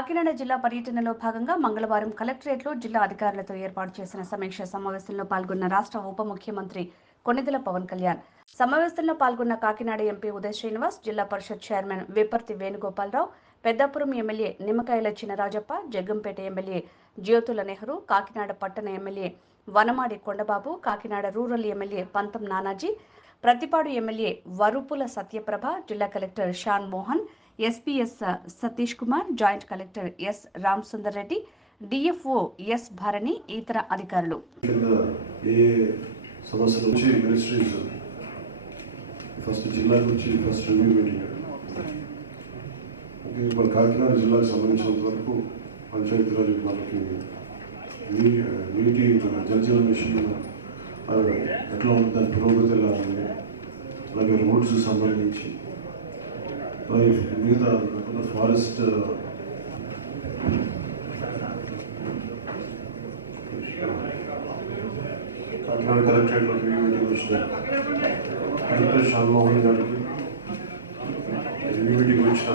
కాకినాడ జిల్లా పర్యటనలో భాగంగా మంగళవారం కలెక్టరేట్లో జిల్లా అధికారులతో ఏర్పాటు చేసిన సమీక్ష సమావేశంలో పాల్గొన్న రాష్ట్ర ఉప ముఖ్యమంత్రి కొణిదెల పవన్ కళ్యాణ్. సమావేశంలో పాల్గొన్న Kakinada MP Uday Srinivas, Zilla Parishad chairman Viparthi Venugopalarao, Peddapuram MLA Nimmakayala Chinarajappa, Jaggampeta MLA Jyothula Nehru, Kakinada పట్టణ MLA Vanamadi Kondababu, Kakinada rural MLA Pantham Nanaji, Prathipadu MLA Varupula Satyaprabha, జిల్లా collector Shan Mohan, SPS Satish Kumar, joint collector S Ramasundar Reddy, DFO S Bharani, ఇతర అధికారులు. కాకినాడ జిల్లాకు సంబంధించినంత వరకు పంచాయతీరాజ్ మనకి నీటి జలజీవన మిషన్ ఎట్లా ఉంది, దాని పురోగతి ఎలా ఉంది, అలాగే రోడ్స్ సంబంధించి మిగతా ఫారెస్ట్ కాకినాడ కలెక్టరేట్లో మీటింగ్ వచ్చిన కలెక్టర్ షాన్ మోహన్ గారికి మీటింగ్ వచ్చిన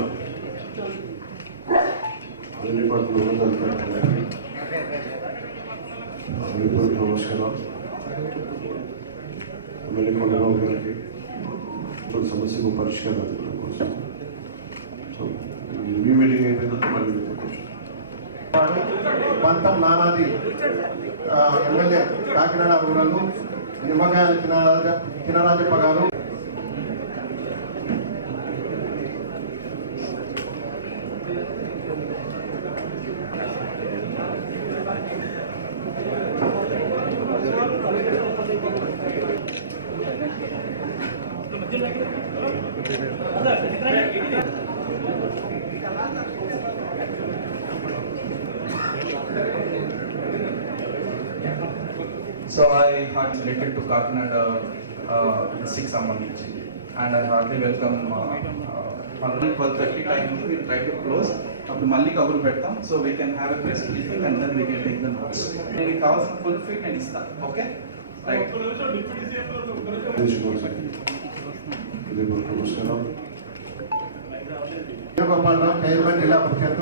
అన్ని డిపార్ట్మెంట్ ఉన్నతాధికారులకి నమస్కారం. ఎమ్మెల్యే కొండబాబు గారికి సమస్యకు పరిష్కారం కోసం మీ మీటింగ్ అయిపోయిందంటే మళ్ళీ పంతం నానాది ఎమ్మెల్యే కాకినాడ రూరల్, నిమ్మకాయల చినరాజప్ప గారు, So I had related to Kakinada district Sambandichi, and I heartily welcome 12:30 time we try to close up to Malli cover pettam, so we can have a press briefing and then we can take the notes. And we cause full fit and ista, okay? Right. Venugopala Rao, chairman జిల్లా పరిషత్,